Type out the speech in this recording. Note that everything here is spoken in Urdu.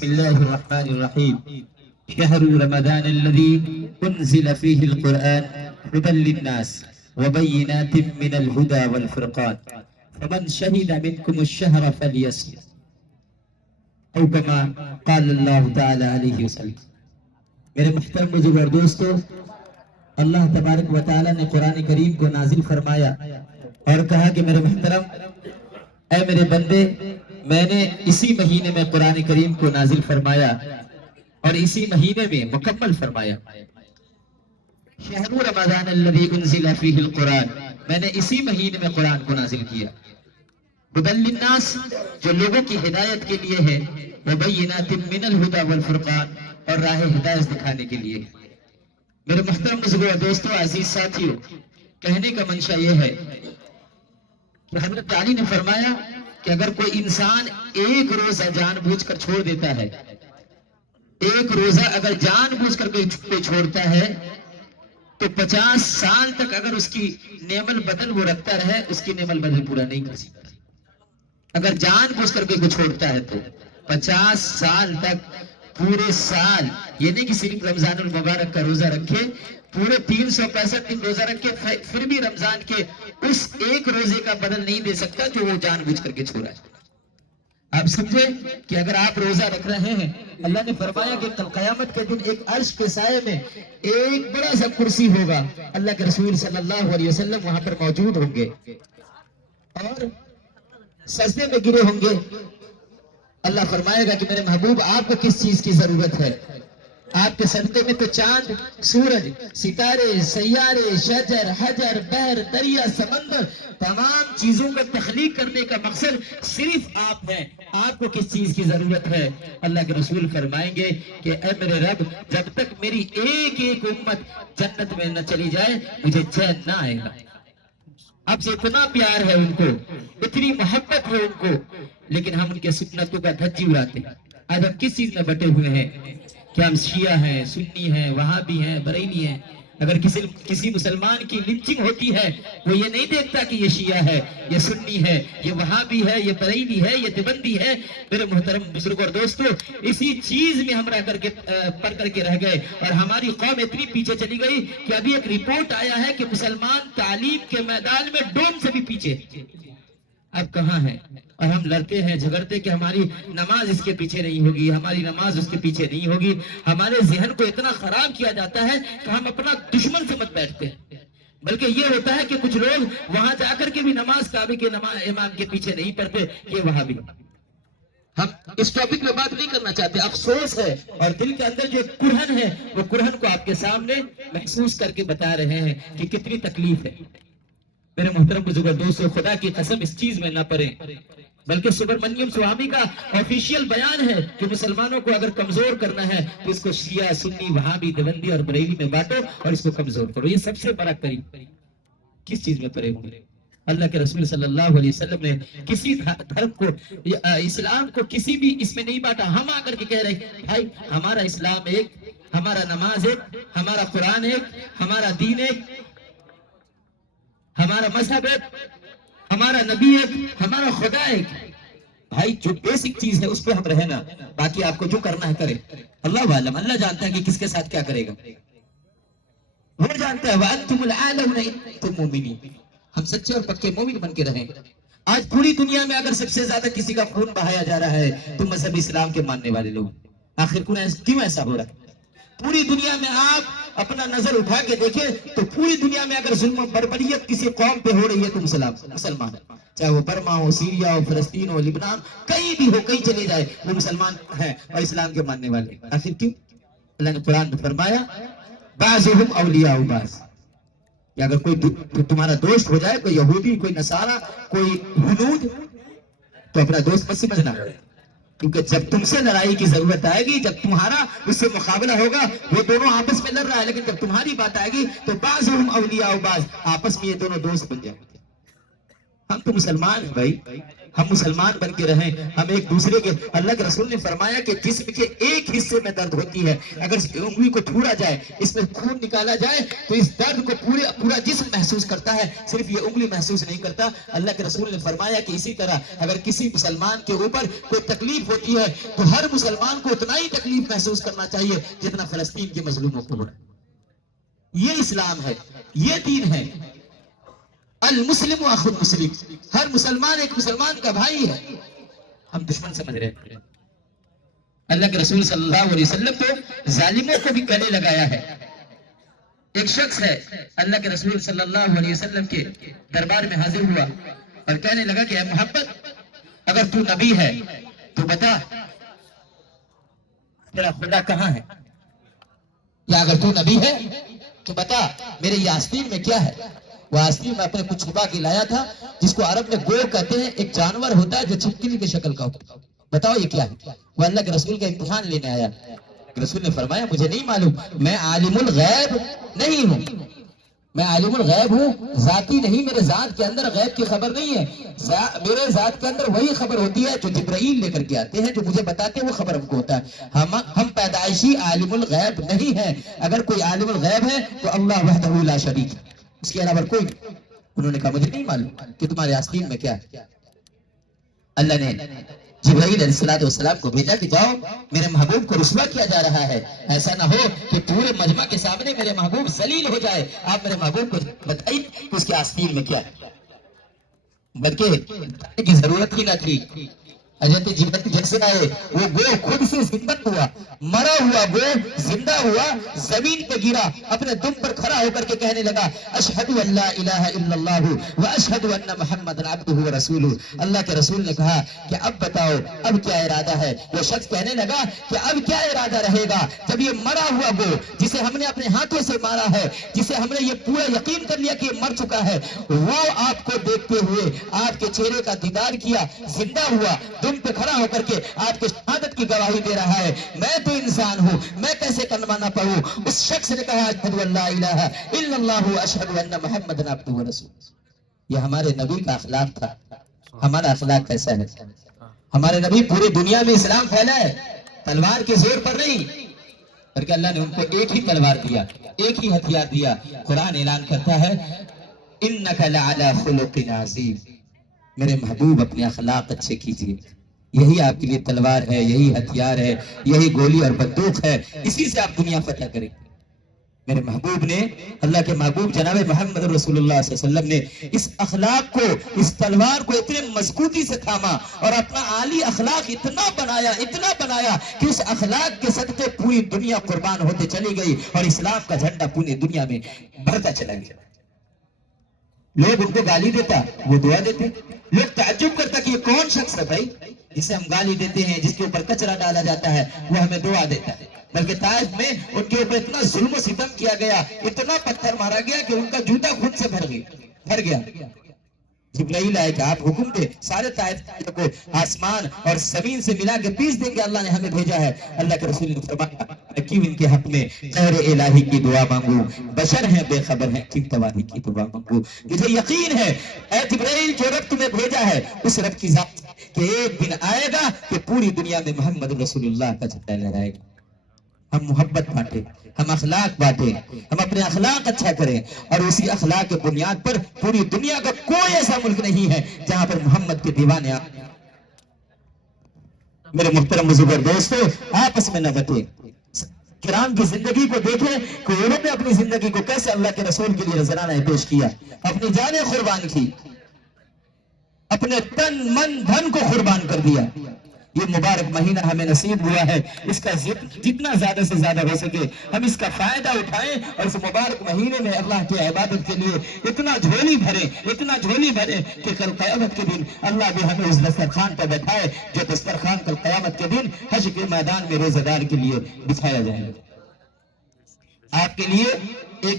بسم الله الرحمن الرحيم. شهر رمضان الذي أنزل فيه القرآن هدى للناس وبينات من الهدى والفرقان فمن شهد منكم الشهر فليصم أو كما قال الله تعالى عليه وسلم. میرے محترم بزرگ اور دوستو، اللہ تبارک و تعالی نے قرآن کریم کو نازل فرمایا اور کہا کہ میرے محترم اے میرے بندے، میں نے اسی مہینے میں قرآن کریم کو نازل فرمایا اور اسی مہینے میں مکمل فرمایا. شہر رمضان الذی انزل فیہ القرآن، میں نے اسی مہینے میں قرآن کو نازل کیا. ہدی للناس، جو لوگوں کی ہدایت کے لیے ہے، وبینات من الہدی والفرقان، اور راہ ہدایت دکھانے کے لیے. میرے محترم بزرگوں اور دوستوں، عزیز ساتھیوں، کہنے کا منشا یہ ہے کہ حضرت علی نے فرمایا کہ اگر کوئی انسان ایک روزہ جان بوجھ کر چھوڑ دیتا ہے، ایک روزہ اگر جان بوجھ کر کوئی چھوڑتا ہے تو 50 سال تک اگر اس کی نعم البدن وہ رکھتا رہے، اس کی نعم البدن پورا نہیں کر سکتا. اگر جان بوجھ کر کوئی چھوڑتا ہے تو 50 سال تک، پورے سال، یہ نہیں کہ صرف رمضان المبارک کا روزہ رکھے، پورے 365 دن روزہ رکھے، پھر بھی رمضان کے اس ایک روزے کا بدل نہیں دے سکتا جو وہ جان بوجھ کر کے چھوڑا ہے. آپ سمجھے کہ اگر آپ روزہ رکھ رہے ہیں، اللہ نے فرمایا کہ کل قیامت کے دن ایک عرش کے سائے میں ایک بڑا سا کرسی ہوگا، اللہ کے رسول صلی اللہ علیہ وسلم وہاں پر موجود ہوں گے اور سجدے میں گرے ہوں گے. اللہ فرمائے گا کہ میرے محبوب، آپ کو کس چیز کی ضرورت ہے؟ آپ کے سجدے میں تو چاند، سورج، ستارے، سیارے، شجر، حجر، بحر، دریا، سمندر، تمام چیزوں کو تخلیق کرنے کا مقصد صرف آپ ہیں. آپ کو کس چیز کی ضرورت ہے؟ اللہ کے رسول فرمائیں گے کہ اے میرے رب، جب تک میری ایک ایک امت جنت میں نہ چلی جائے مجھے چین نہ آئے گا. آپ سے اتنا پیار ہے ان کو، اتنی محبت ہے ان کو، لیکن ہم ان کے سنتوں کا دھجی اڑاتے ہیں. آج ہم کس چیز میں بٹے ہوئے ہیں کہ ہم شیعہ ہیں، سنی ہیں، وہابی ہیں، بریلی ہیں. اگر کسی مسلمان کی لنچنگ ہوتی ہے، وہ یہ نہیں دیکھتا کہ یہ شیعہ ہے، یہ سنی ہے، یہ وہابی ہے، یہ بریلی ہے، یہ دیوبندی ہے. میرے محترم بزرگ اور دوستو، اسی چیز میں ہم پڑھ کر کے رہ گئے اور ہماری قوم اتنی پیچھے چلی گئی کہ ابھی ایک رپورٹ آیا ہے کہ مسلمان تعلیم کے میدان میں ڈوم سے بھی پیچھے. اب کہاں ہے؟ اور ہم لڑتے ہیں، جھگڑتے کہ ہماری نماز اس کے پیچھے نہیں ہوگی، ہماری نماز اس کے پیچھے نہیں ہوگی. ہمارے ذہن کو اتنا خراب کیا جاتا ہے کہ ہم اپنا دشمن سمجھ بیٹھتے ہیں. بلکہ یہ ہوتا ہے کہ کچھ لوگ وہاں جا کر کے بھی نماز کعبے کے امام کے پیچھے نہیں پڑھتے. یہ وہاں بھی ہم اس ٹاپک میں بات نہیں کرنا چاہتے. افسوس ہے اور دل کے اندر جو کرہن ہے، وہ کرہن کو آپ کے سامنے محسوس کر کے بتا رہے ہیں کہ کتنی تکلیف ہے. میرے محترم بزرگ دوستو، خدا کی قسم اس چیز میں نہ پڑیں. بلکہ سبرمنیم سوامی کا آفیشیل بیان ہے کہ مسلمانوں کو اگر کمزور کرنا ہے تو اس کو شیعہ، سنی، وہابی، دیوبندی اور بریلی میں بانٹو اور اس کو کمزور کرو. یہ سب سے بڑا قریب کس چیز میں پڑے ہوں گے؟ اللہ کے رسول صلی اللہ علیہ وسلم نے کسی دھرم کو، اسلام کو کسی بھی اس میں نہیں بانٹا. ہم آ کر کے کہہ رہے ہیں بھائی ہمارا اسلام ایک، ہمارا نماز ایک، ہمارا قرآن ایک، ہمارا دین ایک، ہمارا مذہب ایک، ہمارا نبی ایک، ہمارا خدا ایک. بھائی جو بیسک چیز ہے اس پہ ہم رہنا، باقی آپ کو جو کرنا ہے کرے. اللہ عالم، اللہ جانتا ہے کہ کس کے ساتھ کیا کرے گا، وہ جانتا ہے. وَأَنْتُمُ الْعَالَوْنَ إِن كُنتُم مُؤْمِنِينَ. ہم سچے اور پکے مومن بن کے رہیں. آج پوری دنیا میں اگر سب سے زیادہ کسی کا خون بہایا جا رہا ہے تو مذہب اسلام کے ماننے والے لوگ. آخر کیوں ایسا ہو رہا ہے؟ پوری دنیا میں آپ اپنا نظر اٹھا کے دیکھیں تو پوری دنیا میں اگر ظلم و بربریت کسی قوم پہ ہو رہی ہے تو مسلمان ہے. چاہے وہ برما ہو، سیریا ہو، فلسطین ہو، لبنان، کہیں بھی ہو، کہیں چلے جائے، وہ مسلمان ہیں اور اسلام کے ماننے والے. آخر کیوں؟ اللہ نے قرآن میں فرمایا بعضهم اولیاء بعض، کہ اگر کوئی تمہارا دوست ہو جائے، کوئی یہودی، کوئی نصارہ، کوئی ہنود، تو اپنا دوست مت سمجھنا. کیونکہ جب تم سے لڑائی کی ضرورت آئے گی، جب تمہارا اس سے مقابلہ ہوگا، وہ دونوں آپس میں لڑ رہا ہے، لیکن جب تمہاری بات آئے گی تو بعضهم اولیاء بعض، آپس میں یہ دونوں دوست بن جائیں گے. ہم تو مسلمان ہیں بھائی، ہم مسلمان بن کے رہیں، ہم ایک دوسرے کے، اللہ کے رسول نے فرمایا کہ جسم کے ایک حصے میں درد ہوتی ہے، اگر انگلی کو پھوڑا جائے، اس میں خون نکالا جائے تو اس درد کو پورا جسم محسوس کرتا ہے، صرف یہ انگلی محسوس نہیں کرتا۔ اللہ کے رسول نے فرمایا کہ اسی طرح اگر کسی مسلمان کے اوپر کوئی تکلیف ہوتی ہے تو ہر مسلمان کو اتنا ہی تکلیف محسوس کرنا چاہیے جتنا فلسطین کے مظلوموں کو ہو رہا ہے۔ یہ اسلام ہے، یہ دین ہے۔ المسلم اخو المسلم، ہر مسلمان ایک مسلمان کا بھائی ہے، ہم دشمن سمجھ رہے ہیں۔ اللہ کے رسول صلی اللہ علیہ وسلم تو ظالموں کو بھی گلے لگایا ہے۔ ایک شخص ہے اللہ کے رسول صلی اللہ علیہ وسلم کے دربار میں حاضر ہوا اور کہنے لگا کہ اے محمد، اگر تو نبی ہے تو بتا تیرا خدا کہاں ہے، یا اگر تو نبی ہے تو بتا میرے یہ آستین میں کیا ہے۔ وہ آستین میں اپنے کچھ چھپا کے لایا تھا جس کو عرب میں گو کہتے ہیں، ایک جانور ہوتا ہے جو چھپکلی کی شکل کا ہوتا ہے، بتاؤ یہ کیا ہے۔ وہ اللہ کے رسول کا امتحان لینے آیا، رسول نے فرمایا مجھے نہیں معلوم، میں عالم الغیب نہیں ہوں، میں عالم الغیب ہوں، ذاتی نہیں، میرے ذات کے اندر غیب کی خبر نہیں ہے، میرے ذات کے اندر وہی خبر ہوتی ہے جو جبرائیل لے کر کے آتے ہیں، جو مجھے بتاتے ہیں وہ خبر ہم کو ہوتا ہے، ہم پیدائشی عالم الغیب نہیں ہیں۔ اگر کوئی عالم الغیب ہے تو اللہ وحدہ لا شریک ہے، اس کے علاوہ کوئی نہیں۔ انہوں نے کہا مجھے نہیں معلوم کہ تمہارے آستین میں کیا ہے۔ اللہ نے جبرائیل علیہ السلام کو بھیجا کہ جاؤ میرے محبوب کو رسوا کیا جا رہا ہے، ایسا نہ ہو کہ پورے مجمع کے سامنے میرے محبوب ذلیل ہو جائے، آپ میرے محبوب کو بتائیے کہ اس کے آستین میں کیا ہے۔ بلکہ بتانے کی ضرورت ہی نہ تھی، حضرت جبرائیل جیسے آئے وہ گو خود سے زندہ ہوا، مرا ہوا گو زندہ ہوا، زمین پہ گرا، اپنے دم پر کھڑا ہو کر کے کہنے لگا اشہد ان لا الہ الا اللہ واشہد ان محمد عبدہ ورسولہ۔ اللہ کے رسول نے کہا کہ اب بتاؤ اب کیا ارادہ ہے۔ وہ شخص کہنے لگا کہ اب کیا ارادہ رہے گا جب یہ مرا ہوا گو جسے ہم نے اپنے ہاتھوں سے مارا ہے، جسے ہم نے یہ پورا یقین کر لیا کہ یہ مر چکا ہے، وہ آپ کو دیکھتے ہوئے آپ کے چہرے کا دیدار کیا، زندہ ہوا، دم پہ کھڑا ہو کر کے آپ کے شہادت کی گواہی دے رہا ہے، میں تو انسان ہوں، میں کیسے کلمہ نہ پڑھوں۔ اس شخص نے کہا اشہد ان لا الہ الا اللہ اشہد ان محمد عبدہ ورسولہ۔ یہ ہمارے نبی کا اخلاق تھا۔ ہمارا اخلاق کیسا ہے؟ ہمارے نبی پوری دنیا میں اسلام پھیلا ہے، تلوار کے زور پر نہیں، بلکہ اللہ نے ان کو ایک ہی تلوار دیا، ایک ہی ہتھیار دیا۔ قرآن اعلان کرتا ہے انک لعلی خلق عظیم، میرے محبوب اپنے اخلاق اچھے کیجئے، یہی آپ کے لیے تلوار ہے، یہی ہتھیار ہے، یہی گولی اور بندوق ہے، اسی سے آپ دنیا فتح کریں۔ میرے محبوب نے، اللہ کے محبوب جناب محمد رسول اللہ صلی اللہ علیہ وسلم نے اس اخلاق کو، اس تلوار کو اتنے مضبوطی سے تھاما اور اپنا عالی اخلاق اتنا بنایا کہ اس اخلاق کے صدقے پوری دنیا قربان ہوتے چلی گئی اور اسلام کا جھنڈا پوری دنیا میں بڑھتا چلا گیا۔ لوگ ان کو گالی دیتا، وہ دعا دیتے، لوگ تعجب کرتا کہ یہ کون شخص ہے بھائی جسے ہم گالی دیتے ہیں، جس کے اوپر کچرا ڈالا جاتا ہے، وہ ہمیں دعا دیتا ہے۔ بلکہ طائف میں ان کے اوپر اتنا ظلم و ستم کیا گیا، اتنا پتھر مارا گیا کہ ان کا جوتا خود سے بھر گیا۔ جبرائیل آئے کہ آپ حکم دے، سارے طائف کو آسمان اور زمین سے ملا کے پیس دیں گے، اللہ نے ہمیں بھیجا ہے۔ اللہ کے رسول نے فرمایا میں کیوں ان کے حق میں غیر الہی کی دعا مانگوں، بشر ہیں بے خبر ہیں، کیوں تباہی کی دعا مانگوں۔ مجھے یقین ہے اے جبرائیل جو رب تمہیں بھیجا ہے اس رب کی ذات کہ ایک دن آئے گا کہ پوری دنیا میں محمد رسول اللہ کا جھنڈا لہرائے گا۔ ہم محبت بانٹیں، ہم اخلاق بانٹیں، ہم اپنے اخلاق اچھا کریں، اور اسی اخلاق کے بنیاد پر پوری دنیا کا کوئی ایسا ملک نہیں ہے جہاں پر محمد کے دیوانے میرے محترم بزرگ دوستو آپس میں نہ بٹیں۔ کرام کی زندگی کو دیکھیں کہ انہوں نے اپنی زندگی کو کیسے اللہ کے رسول کے لیے نذرانہ پیش کیا، اپنی جانیں قربان کی، اپنے تن من دھن کو قربان کر دیا۔ یہ مبارک مہینہ ہمیں نصیب ہوا ہے، اس کا جتنا زیادہ سے زیادہ ہو سکے ہم اس کا فائدہ اٹھائیں اور اس مبارک مہینے میں اللہ کی عبادت کے لیے اتنا جھولی بھریں کہ کل قیامت کے دن اللہ بھی ہمیں اس دسترخوان پر بیٹھائے جو دسترخوان کل قیامت کے دن حج کے میدان میں روزہ دار کے لیے بچھایا جائے گا۔ آپ کے لیے ایک